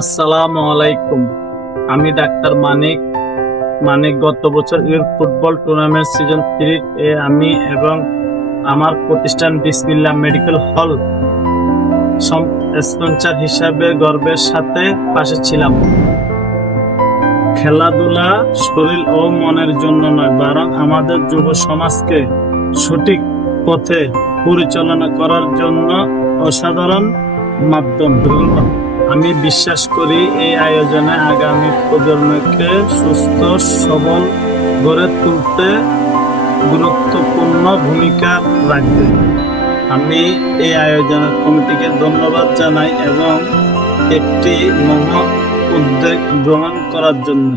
আসসালামু আলাইকুম। আমি ডাক্তার মানিক গত বছর ইউরোপ ফুটবল টুর্নামেন্ট সিজন 3 এ আমি এবং আমার প্রতিষ্ঠান বিসমিল্লাহ মেডিকেল হল স্পন্সর হিসাবে গর্বের সাথে পাশে ছিলাম। খেলাধুলা শরীর ও মনের জন্য নয়, বরং আমাদের যুব সমাজকে সঠিক পথে পরিচালনা করার জন্য অসাধারণ মাধ্যম। আমি বিশ্বাস করি এই আয়োজনে আগামী প্রজন্মকে সুস্থ সবল গড়ে তুলতে গুরুত্বপূর্ণ ভূমিকা রাখবে। আমি এই আয়োজনের কমিটিকে ধন্যবাদ জানাই এবং একটি মহৎ উদ্যোগ গ্রহণ করার জন্য।